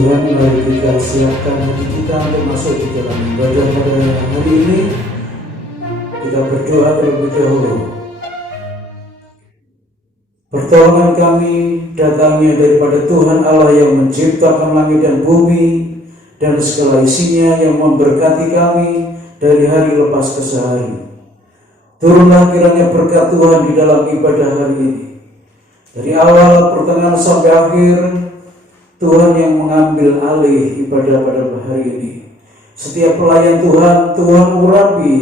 Tuhan, mari kita siapkan hati kita untuk masuk di dalam ibadah pada hari ini. Kita berdoa terlebih dahulu. Pertolongan kami datangnya daripada Tuhan Allah yang menciptakan langit dan bumi dan segala isinya, yang memberkati kami dari hari lepas ke sehari. Turunlah kiranya berkat Tuhan di dalam ibadah hari ini. Dari awal, pertengahan sampai akhir, Tuhan yang mengambil alih ibadah pada hari ini. Setiap pelayan Tuhan, Tuhan urapi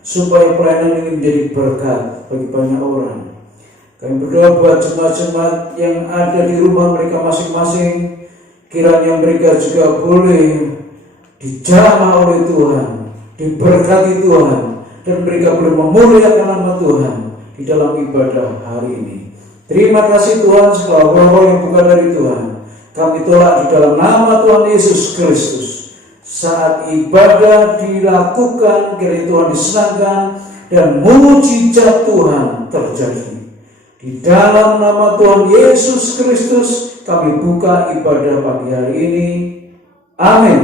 supaya pelayanan ini menjadi berkat bagi banyak orang. Kami berdoa buat jemaat-jemaat yang ada di rumah mereka masing-masing, kiranya mereka juga boleh dijamah oleh Tuhan, diberkati Tuhan, dan mereka boleh memuliakan nama Tuhan di dalam ibadah hari ini. Terima kasih Tuhan, segala roh yang bukan dari Tuhan kami tolak di dalam nama Tuhan Yesus Kristus. Saat ibadah dilakukan, kiranya Tuhan disenangkan dan mujizat Tuhan terjadi. Di dalam nama Tuhan Yesus Kristus kami buka ibadah pagi hari ini. Amin.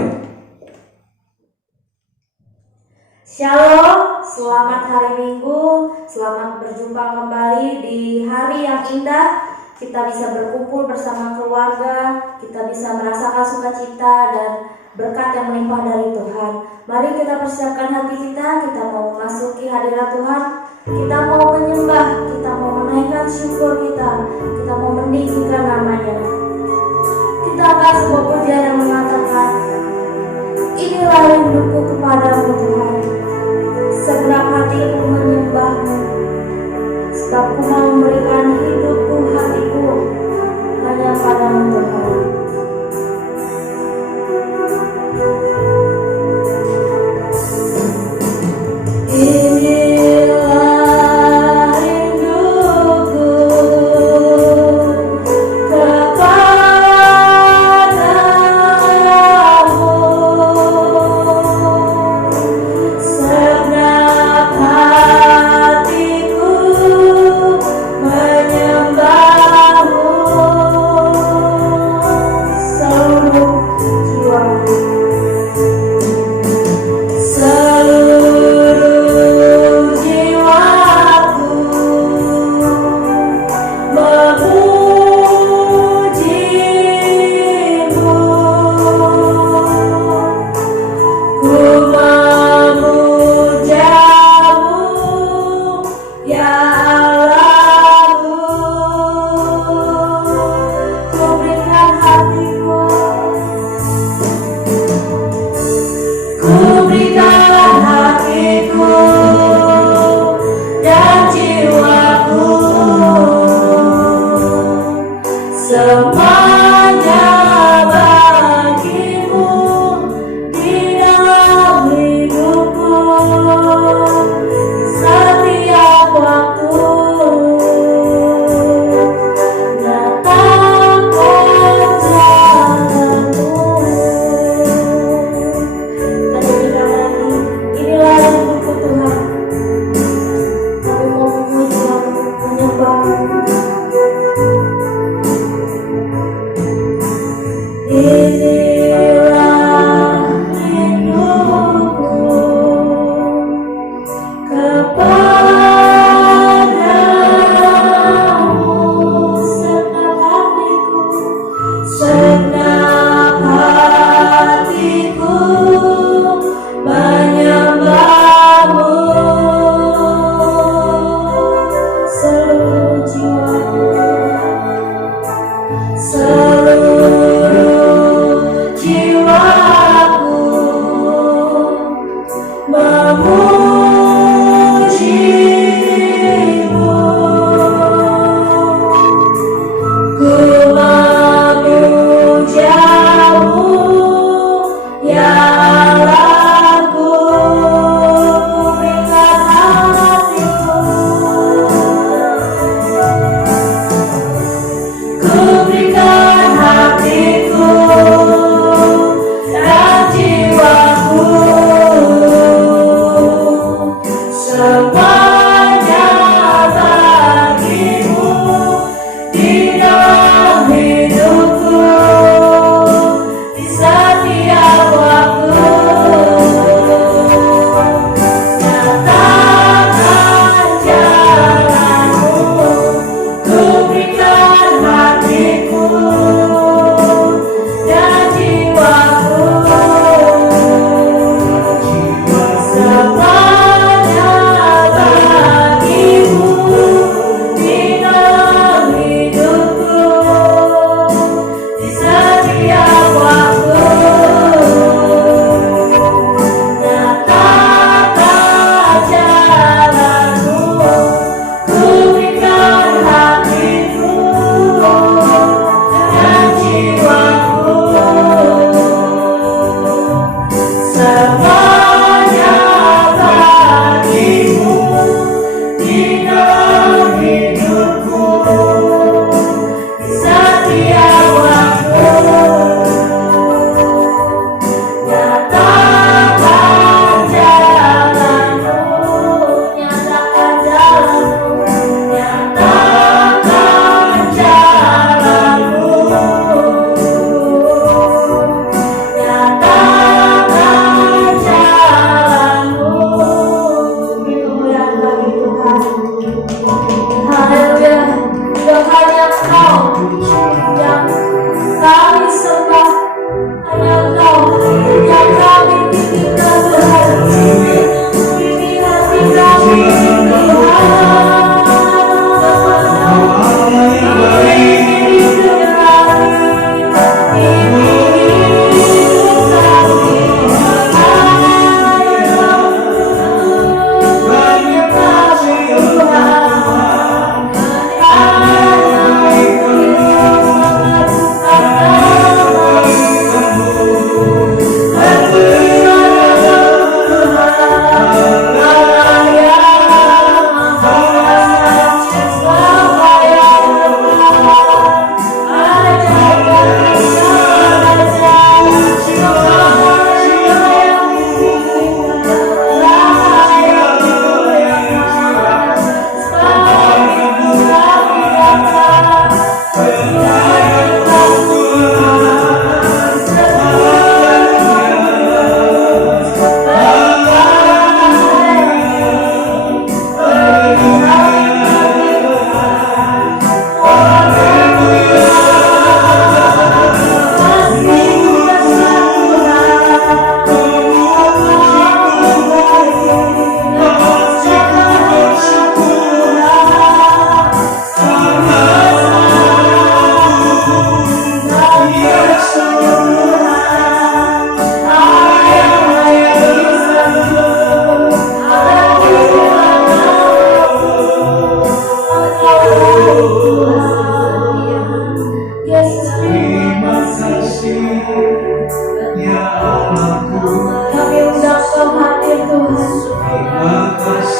Shalom, selamat hari Minggu, selamat berjumpa kembali di hari yang indah. Kita bisa berkumpul bersama keluarga, kita bisa merasakan sukacita dan berkat yang melimpah dari Tuhan. Mari kita persiapkan hati kita mau memasuki hadirat Tuhan. Kita mau menyembah, kita mau menaikkan syukur kita mau meninggikan namanya. Kita akan sebuah pujian yang mengatakan, inilah rinduku kepadamu Tuhan, segenap hatiku menyembahmu, sebab ku mau memberikan hidupku, hatiku hanya padamu Tuhan.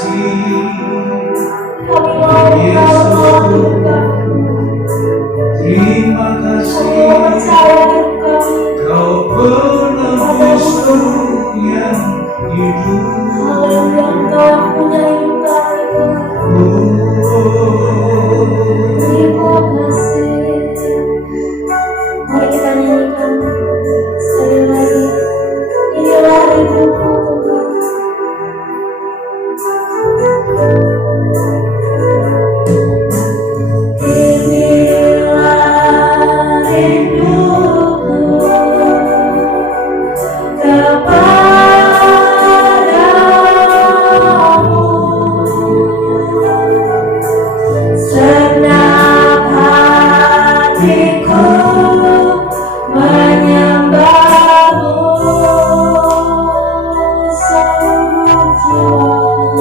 Kami mau menolong hidup kami. Terima Kami kasih mau percaya hidup kami. Kau penebus yang hidup. Haleluya, Engkau yang punya hidup kami, Tuhan. Terima kasih. Mari kita nyanyikan sekali lagi. Inilah hidupku, Tuhan. Inilah hidupku kepadamu. Senang hatiku menyembahmu seluruh jiwaku.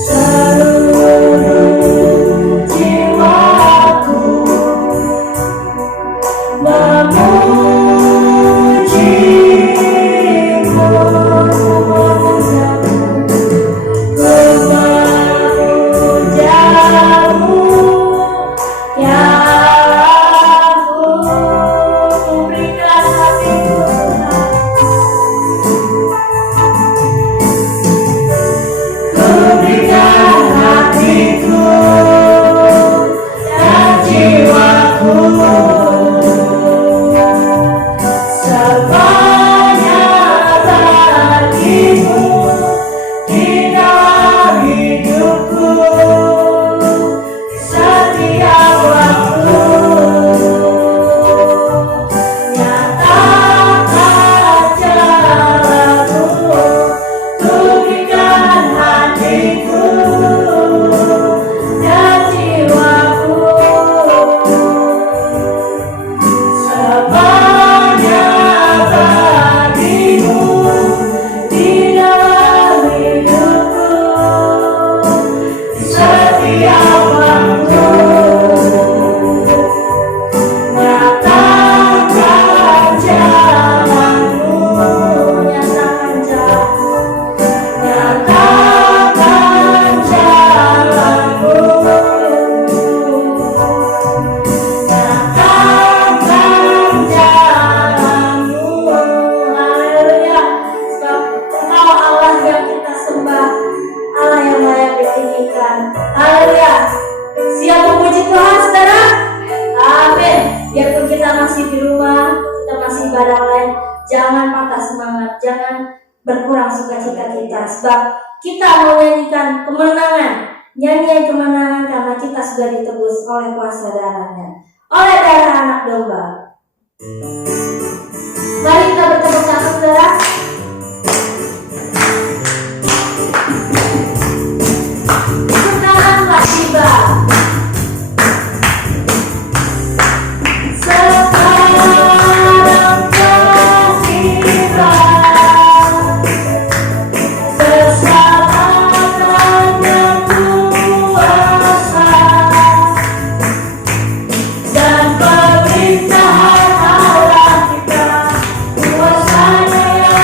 Seluruh jiwaku memujimu, memujamu, ya aku berikan hatiku, Tuhan. Kuberikan hatiku dan jiwaku, semuanya bagimu di dalam hidupku, setiap waktu. Nyatakan jalanmu, kuberikan hatiku dan jiwaku, semuanya bagimu di dalam hidupku, setiap waktu. Nyatakan jalanmu, nyatakan jalanmu, nyatakan jalanmu, nyatakan jalanmu. Haleluya. Sebab Engkau Allah yang kita sembah, Allah yang layak ditinggikan. Haleluya. Siap memuji Tuhan, saudara? Amin. Biarpun kita masih di rumah, kita masih ibadah online, jangan patah semangat, jangan berkurang sukacita kita. Sebab kita mau nyanyikan kemenangan, nyanyian kemenangan karena kita sudah ditebus oleh kuasa darahnya, oleh darah anak domba. Mari kita bertepuk tangan, saudara. Kemenangan telah tiba. Sekarang telah tiba, keselamatan yang kuasa dan pemerintahan Allah kita, kuasanya yang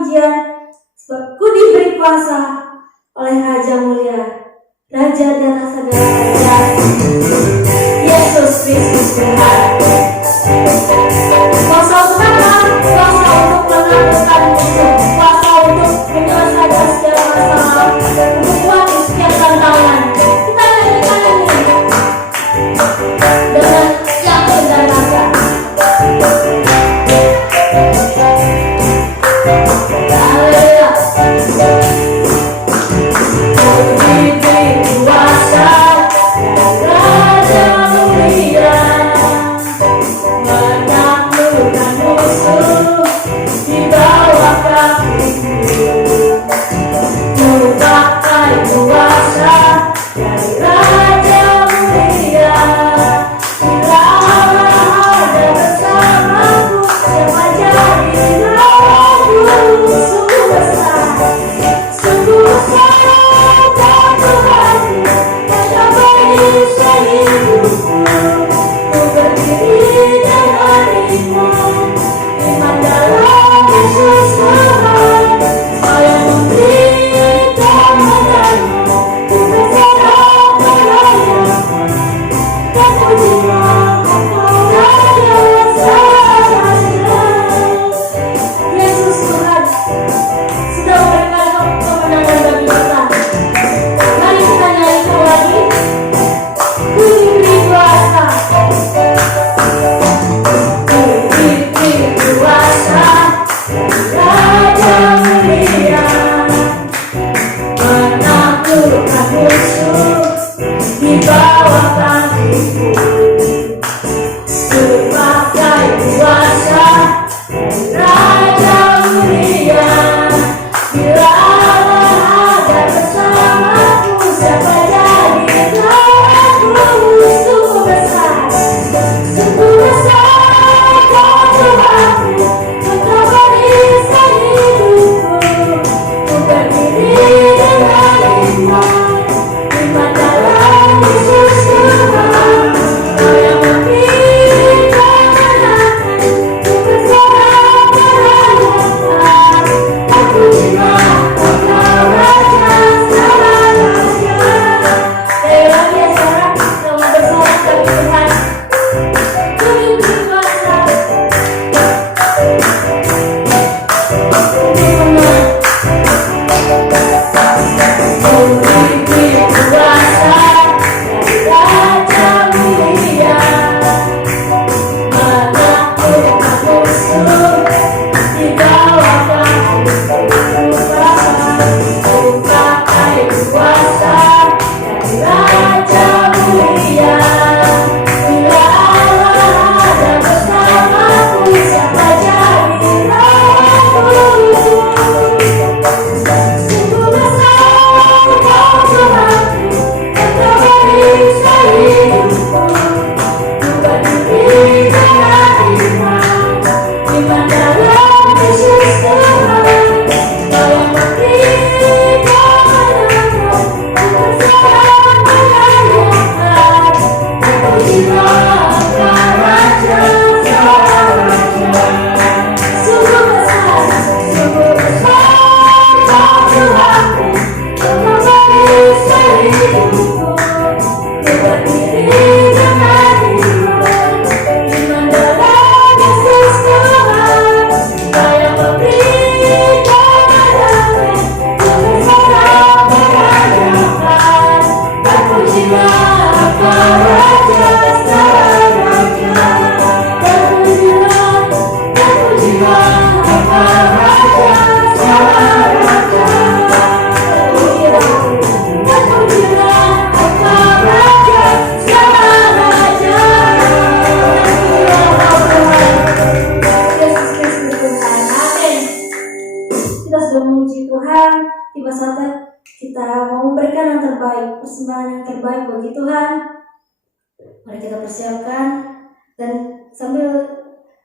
pujian, sebab Ku diberi kuasa oleh Raja mulia, Raja di atas segala raja, Yesus Kristus Tuhan. Kuasa untuk apa? Kuasa untuk menaklukkan musuh, kuasa untuk menyelesaikan setiap masalah, untuk kuat setiap tantangan. Kita nyanyikan ini dengan yakin dan bangga. Haleluya. Diberi kuasa Raja mulia, menaklukkan musuh di bawah kakiku. Ku pakai kuasa dari Raja mulia, bila Allah ada bersamaku, siapa jadi lawanku? Sungguh besar, sungguh besar dan Tuhanku, yang beri hidupku. Ku berdiri dengan iman dalam Yesus Tuhan. Saya memberikan padamu, ku berserah padanya, dan pujilah Engkau Raja selamanya. Yesus Tuhan sudah memberikan kemenangan bagi kita. Mari kita nyanyikan lagi. Ku diberi kuasa, ku diberi kuasa Raja mulia, menaklukkan musuh di bawah kakiku. Ku pakai kuasa Raja mulia, bila Allah ada bersamaku, siapa jadi lawanku? Sungguh besar, sungguh besar kau Tuhanku, Engkau beri hidupku. Ku berdiri dengan iman dalam Yesus Tuhan. Kau yang memberikan kemenangan, ku berserah padanya, dan pujilah Engkau Raja selamanya. Sekali lagi ya saudara, selamat bersorak bagi Tuhan. Ku diberi kuasa untuk menang. Ku diberi kuasa dari Raja mulia, menaklukkan musuh di bawah kakiku. Ku pakai kuasa dari Raja mulia, bila Allah ada bersamaku, siapa jadi lawanku? Sungguh besar kau Tuhanku, Engkau beri hidupku. Ku berdiri dengan iman dalam Yesus Tuhan. Kau yang memberikan kemenangan, ku berserah padanya, dan pujilah Engkau Raja selamanya. Sungguh besar kau Tuhanku, Engkau beri hidupku. Ku berdiri dengan iman dalam Yesus Tuhan. Kau yang memberikan kemenangan, ku berserah padanya, dan pujilah Engkau Raja selamanya. Dan pujilah Engkau Raja selamanya. Pujilah Engkau Raja selamanya. Yesus Kristus Tuhan. Amin. Kita sudah memuji Tuhan, tiba saatnya kita mau memberikan yang terbaik, persembahan yang terbaik bagi Tuhan. Mari kita persiapkan, dan sambil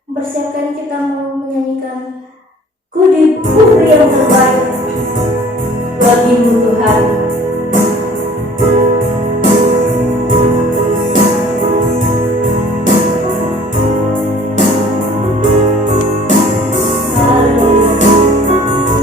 mempersiapkan kita mau menyanyikan Ku diberi yang terbaik bagimu Tuhan. Haleluya.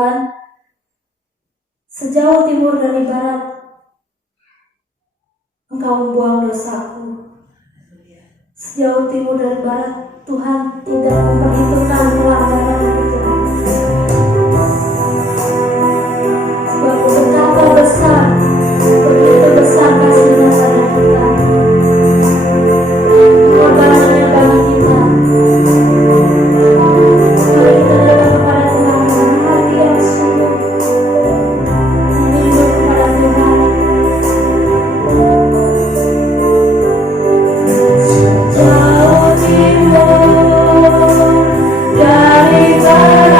Tuhan, sejauh timur dari barat, Engkau membuang dosaku. Sejauh timur dari barat, Tuhan tidak memperhitungkan pelanggaranku, Tuhan. Sebab betapa besar, begitu besar kasih-Nya pada kita. Pengorbanannya bagi kita. Mari kita datang kepada Tuhan dengan hati yang sungguh, menyembah kepada Tuhan. Jauh timur dari barat.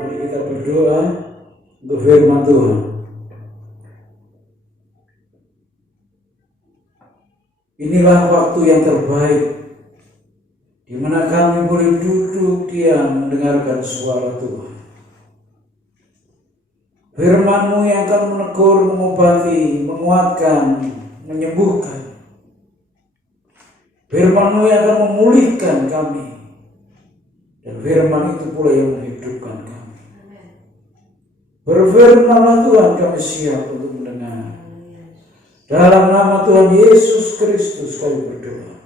Mari kita berdoa untuk firman Tuhan. Inilah waktu yang terbaik di mana kami boleh duduk diam mendengarkan suara Tuhan. Firman-Mu yang akan menegur, mengobati, menguatkan, menyembuhkan. Firman-Mu yang akan memulihkan kami. Dan firman itu pula yang menghidupkan kami. Berfirmanlah Tuhan, kami siap untuk mendengar. Dalam nama Tuhan Yesus Kristus kami berdoa.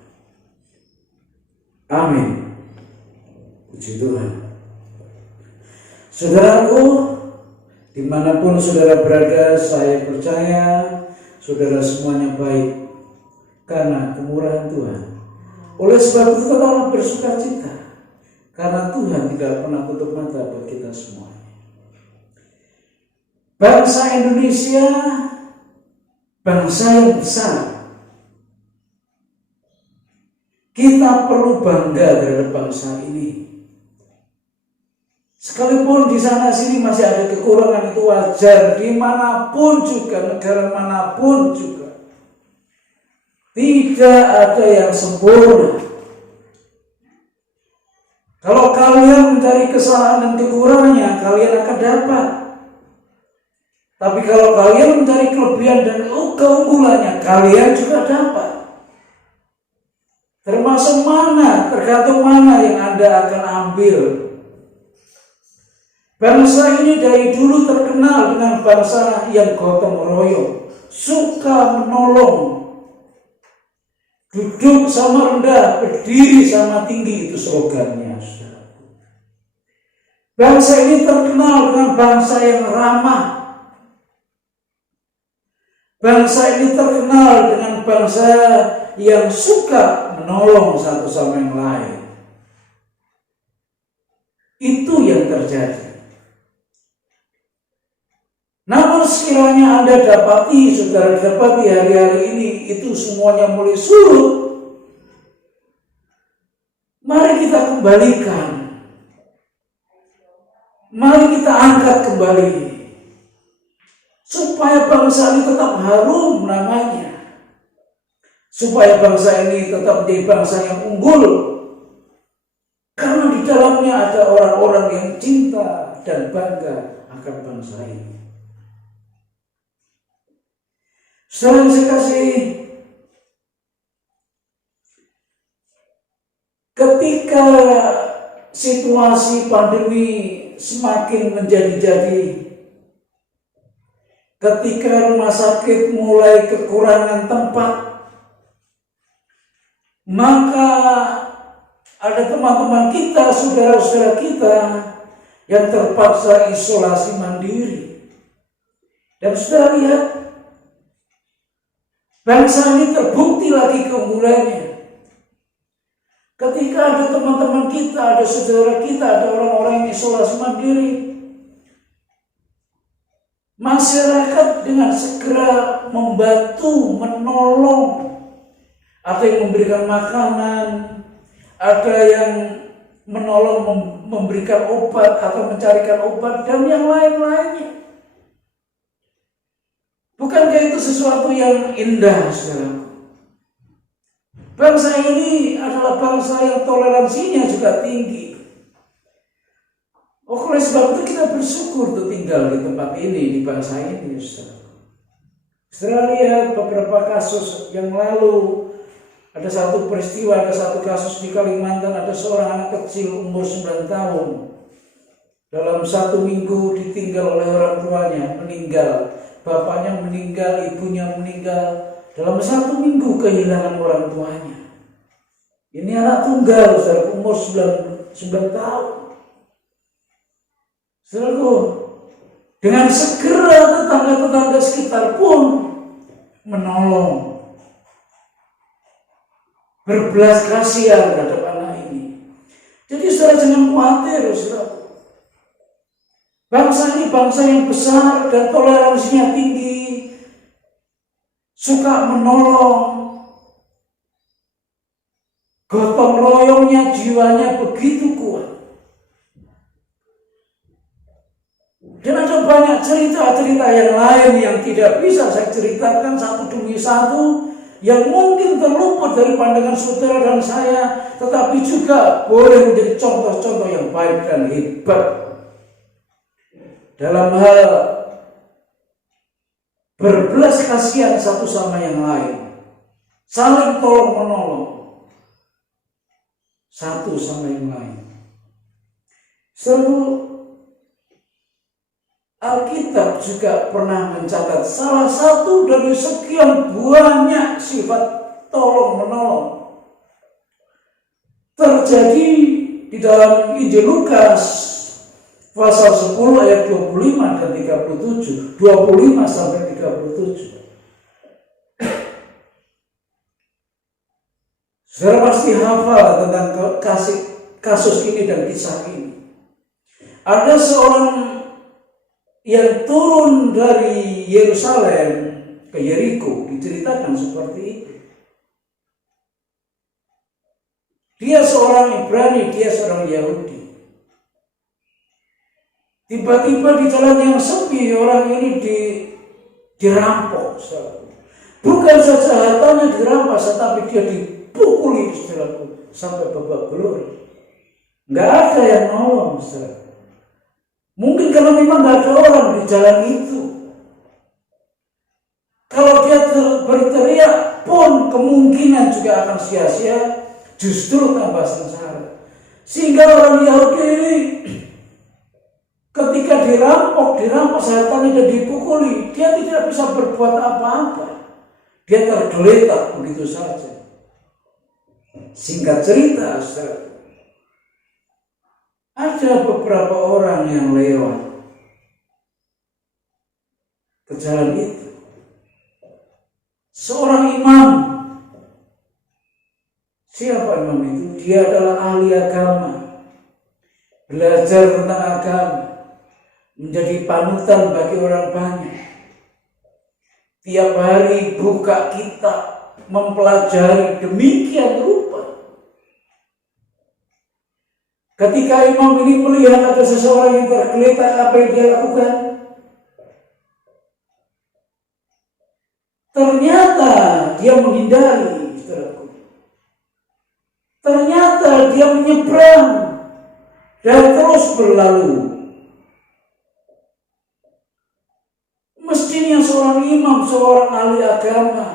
Amin. Puji Tuhan. Saudaraku, dimanapun saudara berada, saya percaya saudara semuanya baik karena kemurahan Tuhan. Oleh sebab itu tetaplah bersukacita, karena Tuhan tidak pernah tutup mata buat kita semuanya. Bangsa Indonesia, bangsa yang besar. Kita perlu bangga terhadap bangsa ini. Sekalipun di sana sini masih ada kekurangan, itu wajar. Dimanapun juga, negara manapun juga, tidak ada yang sempurna. Kalau kalian mencari kesalahan dan kekurangannya, kalian akan dapat. Tapi kalau kalian mencari kelebihan dan keunggulannya, kalian juga dapat. Termasuk mana, tergantung mana yang Anda akan ambil. Bangsa ini dari dulu terkenal dengan bangsa yang gotong royong, suka menolong, duduk sama rendah, berdiri sama tinggi, itu slogannya. Bangsa ini terkenal dengan bangsa yang ramah. Bangsa ini terkenal dengan bangsa yang suka menolong satu sama yang lain. Itu yang terjadi. Namun sekiranya Anda dapati, saudara dapati hari-hari ini, itu semuanya mulai surut. Mari kita kembalikan. Mari kita angkat kembali. Supaya bangsa ini tetap harum namanya. Supaya bangsa ini tetap menjadi bangsa yang unggul. Karena di dalamnya ada orang-orang yang cinta dan bangga akan bangsa ini. Saudara yang saya kasih, ketika situasi pandemi semakin menjadi-jadi, ketika rumah sakit mulai kekurangan tempat, maka ada teman-teman kita, saudara-saudara kita yang terpaksa isolasi mandiri. Dan saudara lihat, bangsa ini terbukti lagi keunggulannya. Ketika ada teman-teman kita, ada saudara kita, ada orang-orang yang isolasi mandiri, masyarakat dengan segera membantu, menolong, ada yang memberikan makanan, ada yang menolong memberikan obat atau mencarikan obat, dan yang lain-lainnya. Bukankah itu sesuatu yang indah, saudara? Bangsa ini adalah bangsa yang toleransinya juga tinggi. Oleh sebab itu kita bersyukur untuk tinggal di tempat ini, di bangsa ini, saudara. Saudara lihat beberapa kasus yang lalu, ada satu peristiwa, ada satu kasus di Kalimantan, ada seorang anak kecil umur 9 tahun. Dalam 1 minggu ditinggal oleh orang tuanya, meninggal. Bapaknya meninggal, ibunya meninggal. Dalam 1 minggu kehilangan orang tuanya. Ini anak tunggal, saudara, umur 9 tahun. Saudara, dengan segera tetangga-tetangga sekitar pun menolong, berbelas kasihan terhadap anak ini. Jadi saudara jangan khawatir, saudara. Bangsa ini bangsa yang besar dan toleransinya tinggi, suka menolong, gotong royongnya, jiwanya begitu kuat. Dan ada banyak cerita-cerita yang lain yang tidak bisa saya ceritakan satu demi satu, yang mungkin terluput dari pandangan saudara dan saya, tetapi juga boleh menjadi contoh-contoh yang baik dan hebat dalam hal berbelas kasihan satu sama yang lain, saling tolong menolong satu sama yang lain. Alkitab juga pernah mencatat salah satu dari sekian banyak sifat tolong menolong terjadi di dalam Injil Lukas pasal 10 ayat 25 dan 37, 25 sampai 37. Saudara pasti hafal tentang kasus ini dan kisah ini. Ada seorang yang turun dari Yerusalem ke Yeriko, diceritakan seperti itu. Dia seorang Ibrani, dia seorang Yahudi. Tiba-tiba di jalan yang sepi orang ini dirampok. Bukan saja hartanya dirampas, tetapi dia dipukuli sampai babak belur. Nggak ada yang nolong, saudara. Mungkin karena memang nggak ada orang di jalan itu. Kalau dia berteriak pun kemungkinan juga akan sia-sia, justru tambah sengsara. Sehingga orang Yahudi ini ketika dirampok hartanya dan dipukuli, dia tidak bisa berbuat apa-apa. Dia tergeletak begitu saja. Singkat cerita, ada beberapa orang yang lewat ke jalan itu. Seorang imam. Siapa imam itu? Dia adalah ahli agama. Belajar tentang agama. Menjadi panutan bagi orang banyak. Tiap hari buka kitab, mempelajari demikian rupa. Ketika imam ini melihat ada seseorang yang tergeletak, apa yang dia lakukan? Ternyata dia menghindari, saudaraku. Ternyata dia menyeberang dan terus berlalu. Mestinya seorang imam, seorang ahli agama,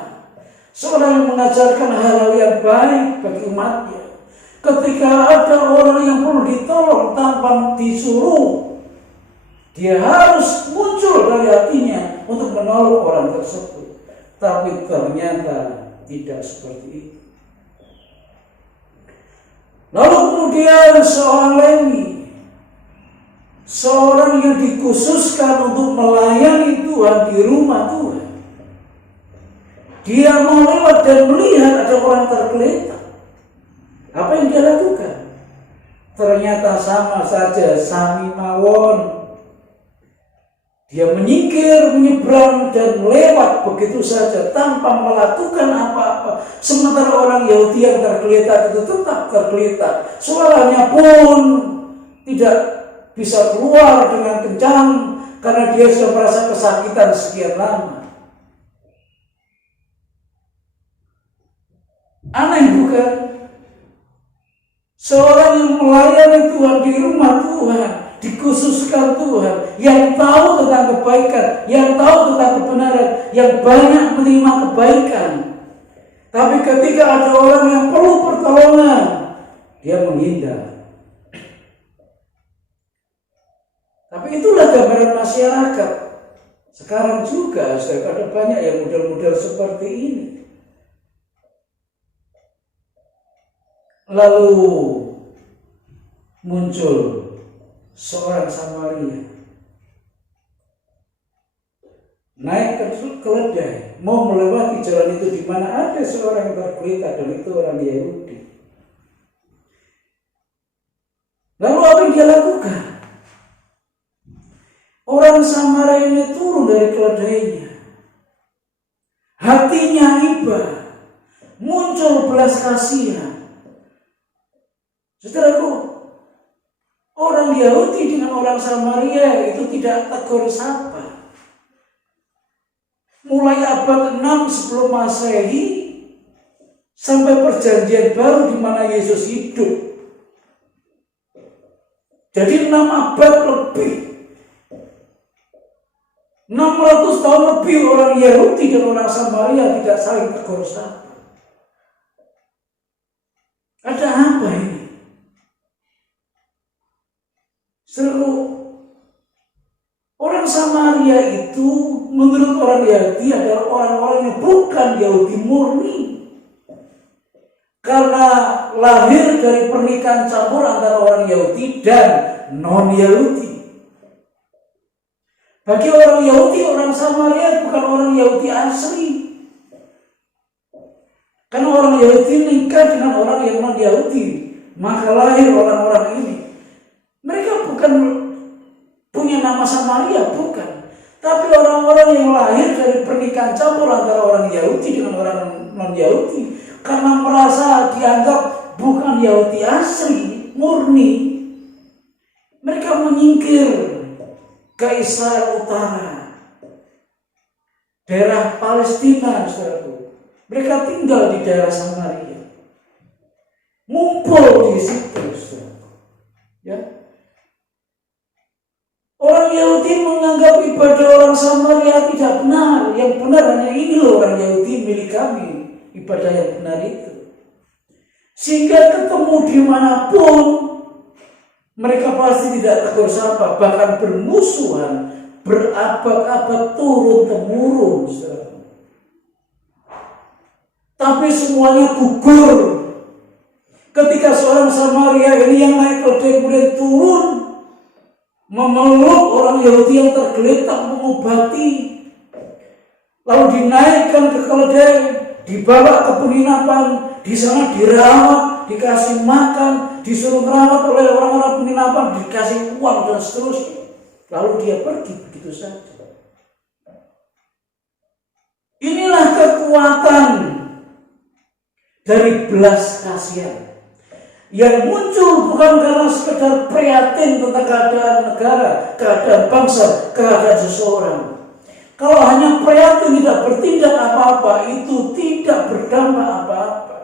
seorang yang mengajarkan hal-hal yang baik bagi umatnya. Ketika ada orang yang perlu ditolong tanpa disuruh, dia harus muncul dari hatinya untuk menolong orang tersebut. Tapi ternyata tidak seperti itu. Lalu kemudian seorang Lewi, seorang yang dikhususkan untuk melayani Tuhan di rumah Tuhan. Dia mau lewat dan melihat ada orang tergeletak. Apa yang dia lakukan? Ternyata sama saja, sami mawon. Dia menyingkir, menyeberang, dan lewat begitu saja tanpa melakukan apa-apa. Sementara orang Yahudi yang tergeletak itu tetap tergeletak. Suaranya pun tidak bisa keluar dengan kencang karena dia sudah merasa kesakitan sekian lama. Aneh bukan? Seorang yang melayani Tuhan di rumah Tuhan, dikhususkan Tuhan, yang tahu tentang kebaikan, yang tahu tentang kebenaran, yang banyak menerima kebaikan. Tapi ketika ada orang yang perlu pertolongan, dia menghindar. Tapi itulah gambaran masyarakat. Sekarang juga ada banyak yang model-model seperti ini. Lalu muncul seorang Samaria naik ke keledai, mau melewati jalan itu di mana ada seorang yang tergeletak, dan itu orang Yahudi. Lalu apa yang dia lakukan? Orang Samaria ini turun dari keledainya, hatinya iba, muncul belas kasihan. Saudaraku, orang Yahudi dengan orang Samaria itu tidak tegur sapa. Mulai abad 6 sebelum Masehi sampai perjanjian baru di mana Yesus hidup. Jadi 6 abad lebih. 600 tahun lebih orang Yahudi dan orang Samaria tidak saling tegur sapa. Ada apa ini? Seluruh orang Samaria itu menurut orang Yahudi adalah orang-orang yang bukan Yahudi murni, karena lahir dari pernikahan campur antara orang Yahudi dan non-Yahudi. Bagi orang Yahudi, orang Samaria bukan orang Yahudi asli, karena orang Yahudi nikah dengan orang yang non-Yahudi, maka lahir orang-orang ini. Mereka bukan punya nama Samaria, bukan. Tapi orang-orang yang lahir dari pernikahan campur antara orang Yahudi dengan orang non-Yahudi, karena merasa dianggap bukan Yahudi asli, murni, mereka menyingkir ke Israel Utara, daerah Palestina, saudaraku. Mereka tinggal di daerah Samaria, ngumpul di situ, saudaraku. Ya. Orang Yahudi menganggap ibadah orang Samaria tidak benar. Yang benar hanya ini loh, orang Yahudi milik kami. Ibadah yang benar itu. Sehingga ketemu dimanapun, mereka pasti tidak tegur sapa, bahkan bermusuhan, berabad-abad turun-temurun. Tapi semuanya gugur ketika seorang Samaria ini yang naik keledai kemudian turun, memeluk orang Yahudi yang tergeletak, mengobati, lalu dinaikkan ke keledai, dibawa ke penginapan, di sana dirawat, dikasih makan, disuruh merawat oleh orang-orang penginapan, dikasih uang dan seterusnya. Lalu dia pergi begitu saja. Inilah kekuatan dari belas kasihan yang muncul bukan karena sekedar prihatin tentang keadaan negara, keadaan bangsa, keadaan seseorang. Kalau hanya prihatin tidak bertindak apa-apa, itu tidak berdampak apa-apa.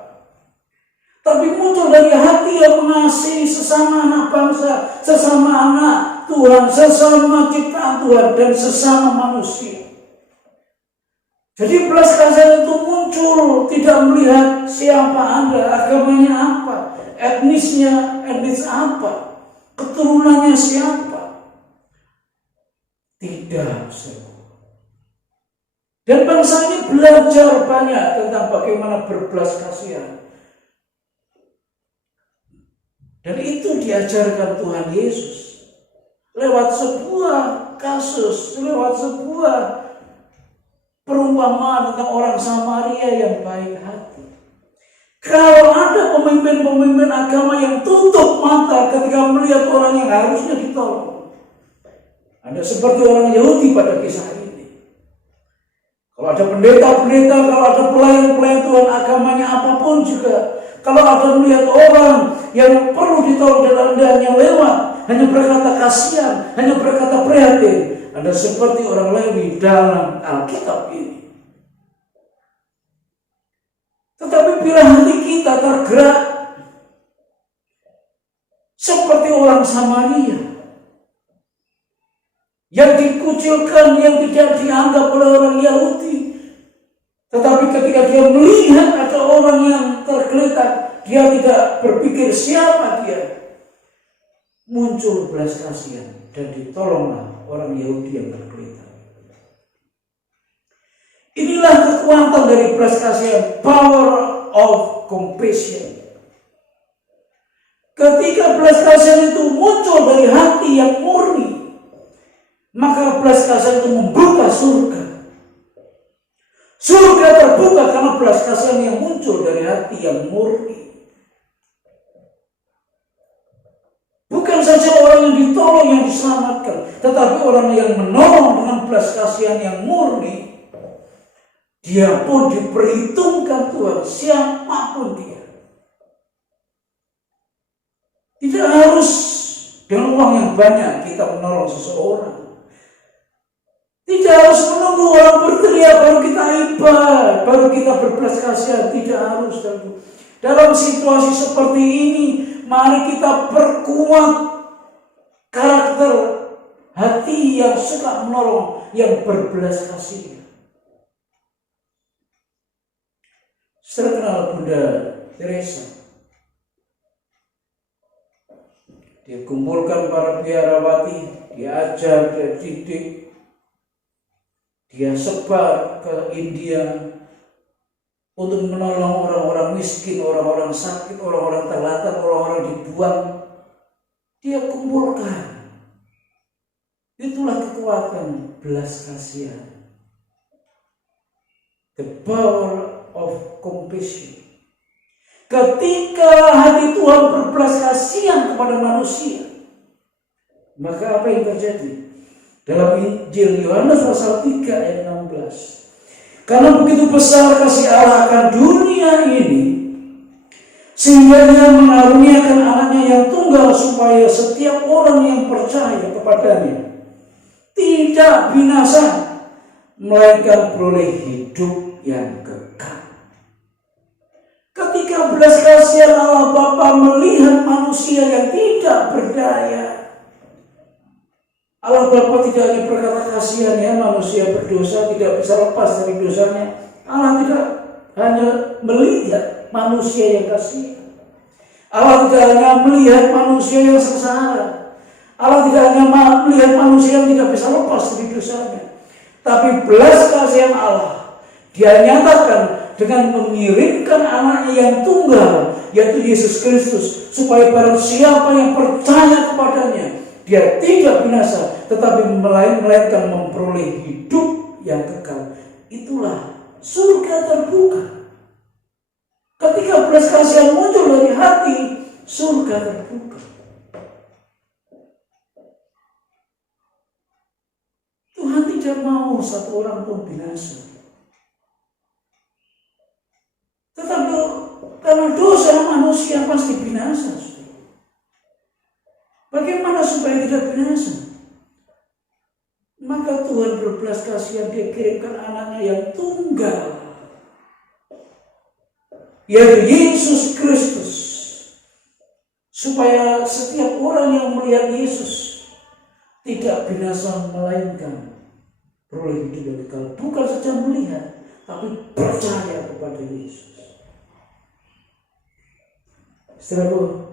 Tapi muncul dari hati yang mengasihi sesama anak bangsa, sesama anak Tuhan, sesama ciptaan Tuhan, dan sesama manusia. Jadi belas kasihan itu muncul tidak melihat siapa Anda, agamanya apa, etnis apa, keturunannya siapa. Tidak. Dan bangsa ini belajar banyak tentang bagaimana berbelas kasihan. Dan itu diajarkan Tuhan Yesus lewat sebuah kasus, lewat sebuah perumpamaan tentang orang Samaria yang baik hati. Kalau ada pemimpin-pemimpin agama yang tutup mata ketika melihat orang yang harusnya ditolong, Anda seperti orang Yahudi pada kisah ini. Kalau ada pendeta-pendeta, kalau ada pelayan-pelayan Tuhan agamanya apapun juga, kalau ada melihat orang yang perlu ditolong dan Anda hanya lewat, hanya berkata kasihan, hanya berkata prihatin, Anda seperti orang Lewi dalam Alkitab ini. Tetapi bila hati kita tergerak seperti orang Samaria yang dikucilkan, yang tidak dianggap oleh orang Yahudi, tetapi ketika dia melihat ada orang yang tergeletak, dia tidak berpikir siapa dia, muncul belas kasihan dan ditolonglah orang Yahudi yang tergeletak. Inilah kekuatan dari belas kasihan, power of compassion. Ketika belas kasihan itu muncul dari hati yang murni, maka belas kasihan itu membuka surga. Surga terbuka karena belas kasihan yang muncul dari hati yang murni. Bukan saja orang yang ditolong yang diselamatkan, tetapi orang yang menolong dengan belas kasihan yang murni, dia pun diperhitungkan Tuhan, siapapun dia. Tidak harus dengan uang yang banyak kita menolong seseorang. Tidak harus menunggu orang berteriak baru kita ibadah, baru kita berbelas kasihan. Tidak harus. Dalam situasi seperti ini, mari kita perkuat karakter hati yang suka menolong, yang berbelas kasihan. Terkenal Bunda Teresa. Dia kumpulkan para biarawati, dia ajar, dia didik, dia sebar ke India untuk menolong orang-orang miskin, orang-orang sakit, orang-orang terlantar, orang-orang dibuang. Dia kumpulkan. Itulah kekuatan belas kasihan. The power of compassion. Ketika hati Tuhan berbelas kasihan kepada manusia, maka apa yang terjadi? Dalam Injil Yohanes pasal 3 ayat 16. Karena begitu besar kasih Allah akan dunia ini, sehingga Dia mengaruniakan anaknya yang tunggal, supaya setiap orang yang percaya kepadanya tidak binasa, melainkan beroleh hidup yang kekal. Ketika belas kasihan Allah Bapa melihat manusia yang tidak berdaya, Allah Bapa tidak hanya berkata kasihan ya, manusia berdosa tidak bisa lepas dari dosanya. Allah tidak hanya melihat manusia yang kasihan. Allah tidak hanya melihat manusia yang sengsara. Allah tidak hanya melihat manusia yang tidak bisa lepas dari dosanya. Tapi belas kasihan Allah Dia nyatakan dengan mengirimkan anaknya yang tunggal, yaitu Yesus Kristus, supaya barang siapa yang percaya kepadanya, dia tidak binasa, tetapi melainkan memperoleh hidup yang kekal. Itulah surga terbuka. Ketika belas kasihan muncul dari hati, surga terbuka. Tuhan tidak mau satu orang pun binasa. Tetapi karena dosa manusia pasti binasa. Bagaimana supaya tidak binasa? Maka Tuhan berbelas kasihan, Dia kirimkan anaknya yang tunggal, yaitu Yesus Kristus, supaya setiap orang yang melihat Yesus tidak binasa, melainkan beroleh hidup yang kekal. Bukan saja melihat, tapi percaya kepada Yesus. Saudara,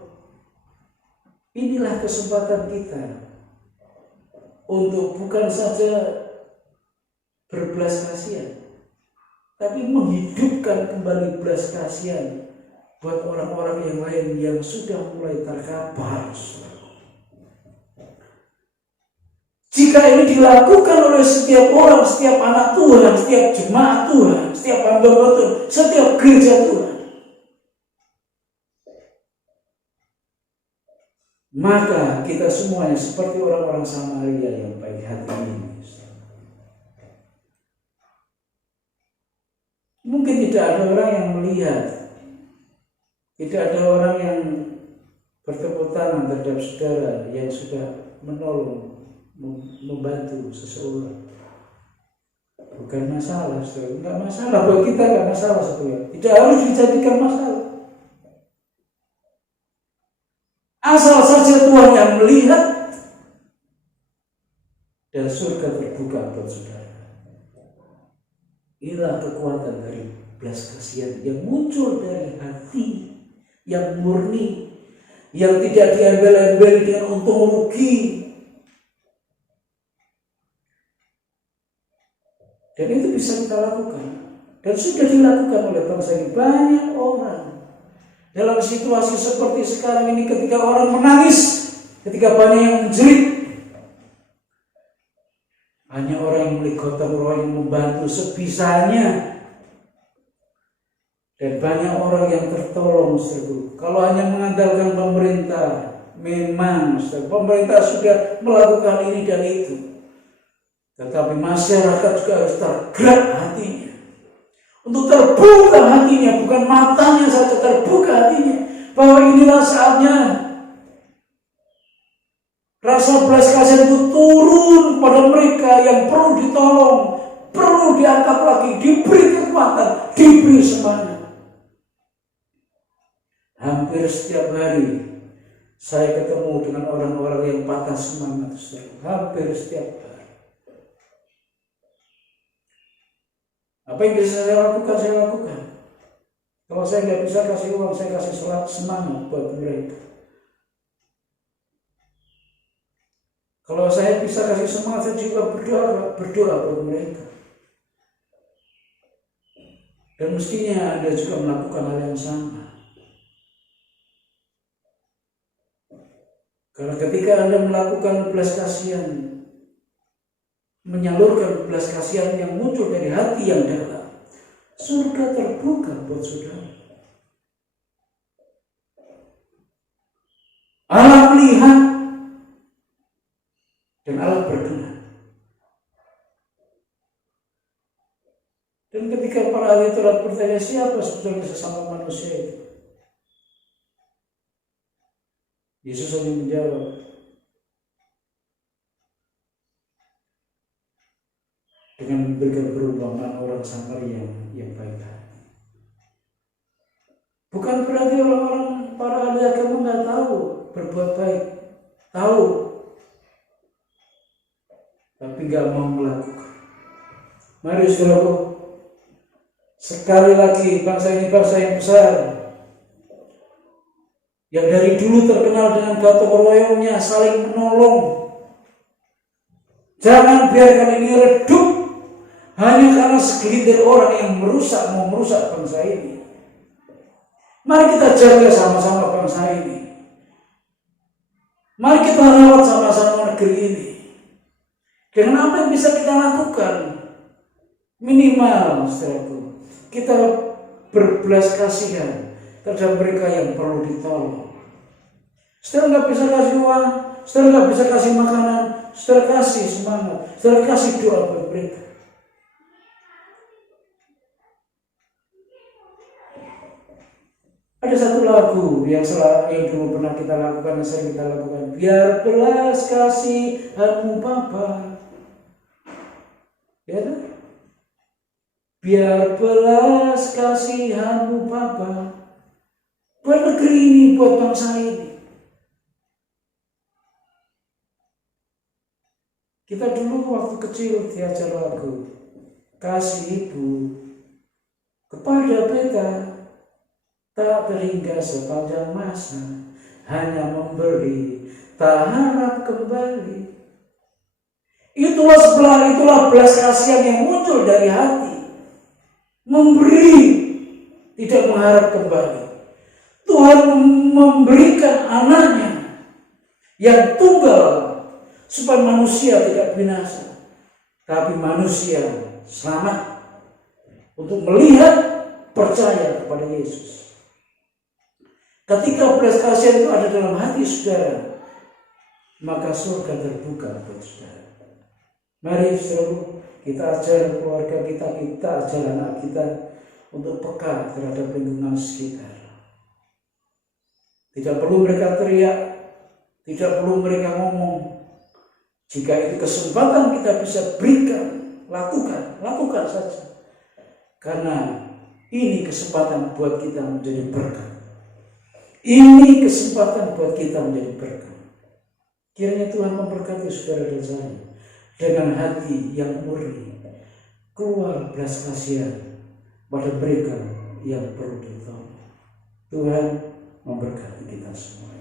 inilah kesempatan kita untuk bukan saja berbelas kasihan, tapi menghidupkan kembali belas kasihan buat orang-orang yang lain yang sudah mulai terkapar. Jika ini dilakukan oleh setiap orang, setiap anak Tuhan, setiap jemaat Tuhan, setiap hamba Tuhan, setiap gereja Tuhan, maka kita semuanya seperti orang-orang Samaria yang baik hati ini. Mungkin tidak ada orang yang melihat, tidak ada orang yang bertepuk tangan terhadap saudara yang sudah menolong, membantu seseorang. Bukan masalah, saudara. Enggak masalah, buat kita enggak masalah, saudara. Tidak harus dijadikan masalah. Asal saja Tuhan yang melihat dan surga terbuka buat saudara. Inilah kekuatan dari belas kasihan yang muncul dari hati yang murni, yang tidak diembel-embel dengan untung rugi. Dan itu bisa kita lakukan. Dan sudah dilakukan oleh bangsa ini. Banyak orang dalam situasi seperti sekarang ini, ketika orang menangis, ketika banyak yang menjerit, hanya orang yang memiliki gotong royong membantu sebisanya. Dan banyak orang yang tertolong, saudara. Kalau hanya mengandalkan pemerintah, memang saudara, pemerintah sudah melakukan ini dan itu. Tetapi masyarakat juga harus tergerak hatinya. Untuk terbuka hatinya, bukan matanya saja, terbuka hatinya. Bahwa inilah saatnya rasa belas kasihan itu turun pada mereka yang perlu ditolong, perlu diangkat lagi, diberi kekuatan, diberi semangat. Hampir setiap hari saya ketemu dengan orang-orang yang patah semangat, saudara. Hampir setiap hari. Apa yang bisa saya lakukan, saya lakukan. Kalau saya nggak bisa kasih uang, saya kasih semangat buat mereka. Kalau saya bisa kasih semangat, saya juga berdoa buat mereka. Dan mestinya Anda juga melakukan hal yang sama. Karena ketika Anda melakukan belas kasihan, menyalurkan belas kasihan yang muncul dari hati yang dalam, surga terbuka buat saudara. Allah melihat dan Allah berkenan. Dan ketika para ahli Taurat bertanya, siapa sebetulnya sesama manusia itu? Yesus hanya menjawab, dengan memberikan perumpamaan orang Samaria yang baik hati. Bukan berarti orang-orang para ahli agama nggak tahu berbuat baik, tahu, tapi nggak mau melakukan. Mari saudaraku, sekali lagi bangsa ini bangsa yang besar, yang dari dulu terkenal dengan gotong royongnya, saling menolong. Jangan biarkan ini redup hanya karena segelintir orang yang mau merusak bangsa ini. Mari kita jaga sama-sama bangsa ini. Mari kita rawat sama-sama negeri ini. Dengan apa yang bisa kita lakukan? Minimal, saudaraku, kita berbelas kasihan terhadap mereka yang perlu ditolong. Saudara nggak bisa kasih uang, saudara nggak bisa kasih makanan, saudara kasih semangat, saudara kasih doa buat mereka. Ada satu lagu yang dulu pernah kita lakukan, yang sering kita lakukan. Biar belas kasihanmu Bapa, ya kan? Biar belas kasihanmu Bapa, buat negeri ini, buat bangsa ini. Kita dulu waktu kecil diajar lagu, kasih ibu kepada beta tak terhingga sepanjang masa, hanya memberi, tak harap kembali. Itulah belas kasihan yang muncul dari hati. Memberi, tidak mengharap kembali. Tuhan memberikan anaknya yang tunggal supaya manusia tidak binasa, tapi manusia selamat, untuk melihat, percaya kepada Yesus. Ketika belas kasihan itu ada dalam hati saudara, maka surga terbuka buat saudara. Mari saudara, kita ajar keluarga kita, kita ajar anak kita untuk peka terhadap lingkungan sekitar. Tidak perlu mereka teriak, tidak perlu mereka ngomong. Jika itu kesempatan kita bisa berikan, lakukan saja. Karena ini kesempatan buat kita menjadi berkat. Ini kesempatan buat kita menjadi berkat. Kiranya Tuhan memberkati saudara dan saya dengan hati yang murni, keluar belas kasihan pada mereka yang perlu ditolong. Tuhan memberkati kita semua.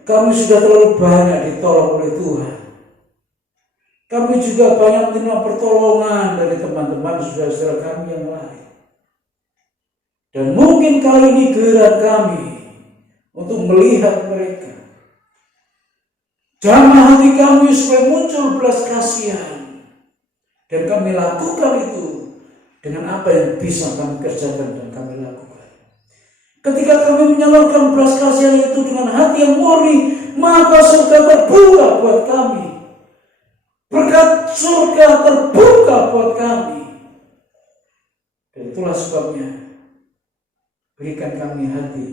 Kami sudah terlalu banyak ditolong oleh Tuhan. Kami juga banyak menerima pertolongan dari teman-teman saudara-saudara kami yang lain. Dan mungkin kali ini giliran kami untuk melihat mereka. Jamah hati kami supaya muncul belas kasihan. Dan kami lakukan itu dengan apa yang bisa kami kerjakan dan kami lakukan. Ketika kami menyalurkan belas kasihan itu dengan hati yang murni, maka surga terbuka buat kami. Berkat surga terbuka buat kami. Dan itulah sebabnya berikan kami hati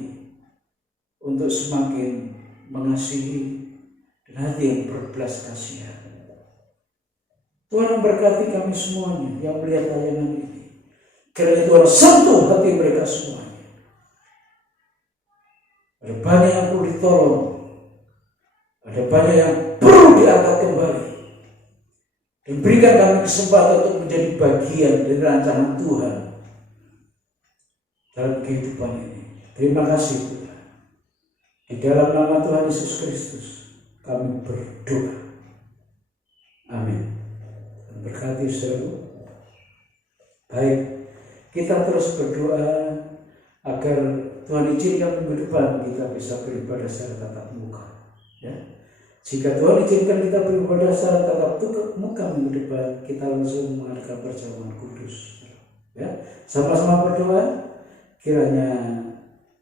untuk semakin mengasihi dan hati yang berbelas kasihan. Tuhan memberkati kami semuanya yang melihat tayangan ini. Kiranya Tuhan sentuh hati mereka semuanya. Ada banyak yang perlu ditolong, ada banyak yang perlu diangkat kembali. Dan berikan kami kesempatan untuk menjadi bagian dari rancangan Tuhan dalam kehidupan ini. Terima kasih Tuhan. Di dalam nama Tuhan Yesus Kristus kami berdoa. Amin. Dan berkati saudara. Baik, kita terus berdoa agar Tuhan izinkan minggu depan kita bisa beribadah secara tatap muka. Ya. Jika Tuhan izinkan kita beribadah secara tatap muka minggu depan, kita langsung mengadakan perjamuan kudus. Ya. Sama-sama berdoa, kiranya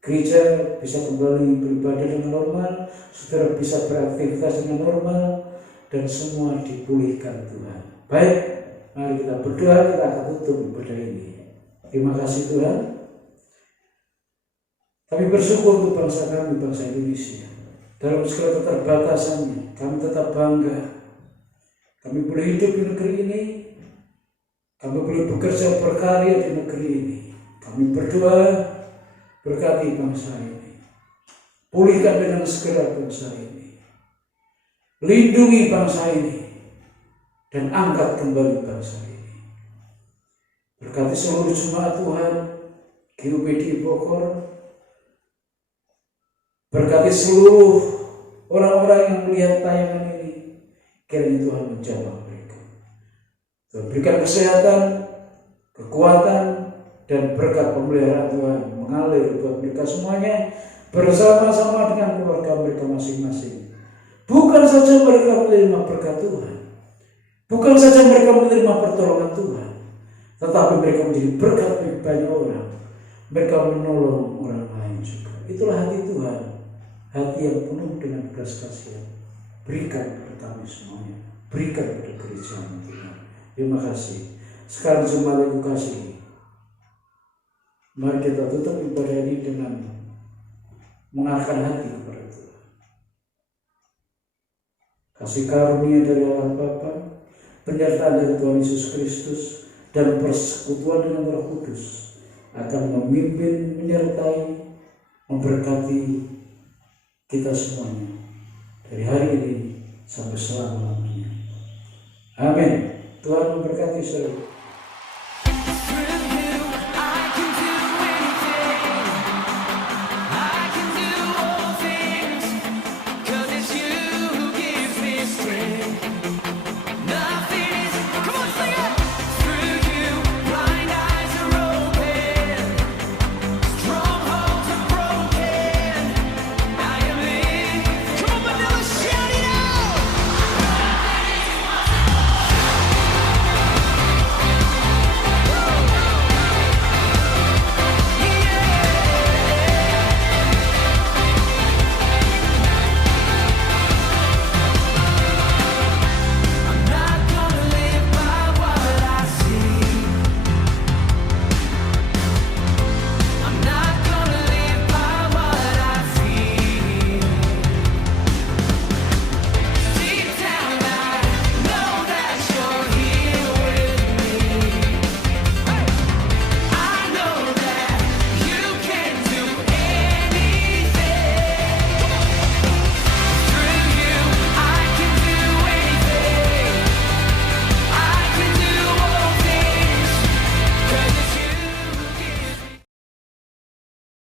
gereja bisa kembali beribadah dengan normal, saudara bisa beraktivitas dengan normal, dan semua dipulihkan Tuhan. Baik, mari kita berdoa, kita akan tutup ibadah ini. Terima kasih Tuhan. Kami bersyukur untuk bangsa kami, bangsa Indonesia. Dalam segala keterbatasannya, kami tetap bangga. Kami boleh hidup di negeri ini. Kami boleh bekerja berkarya di negeri ini. Kami berdoa, berkati bangsa ini. Pulihkan dengan segera bangsa ini. Lindungi bangsa ini. Dan angkat kembali bangsa ini. Berkati seluruh jemaat Tuhan, GUPD Bogor. Berkati seluruh orang-orang yang melihat tayangan ini, kiranya Tuhan menjamah mereka. Tuhan berikan kesehatan, kekuatan, dan berkat pemeliharaan Tuhan mengalir buat mereka semuanya bersama-sama dengan keluarga mereka masing-masing. Bukan saja mereka menerima berkat Tuhan, bukan saja mereka menerima pertolongan Tuhan, tetapi mereka menjadi berkat bagi banyak orang. Mereka menolong orang lain juga. Itulah hati Tuhan. Hati yang penuh dengan belas kasihan. Berikan kepada kami semuanya. Berikan kepada gereja Tuhan. Terima kasih. Sekarang jemaat yang kukasihi, mari kita tutup ibadah ini dengan mengarahkan hati kepada Tuhan. Kasih karunia dari Allah Bapa, penyertaan dari Tuhan Yesus Kristus, dan persekutuan dengan Roh Kudus akan memimpin, menyertai, memberkati kita semuanya dari hari ini sampai selama-lamanya. Amin. Tuhan memberkati saudara.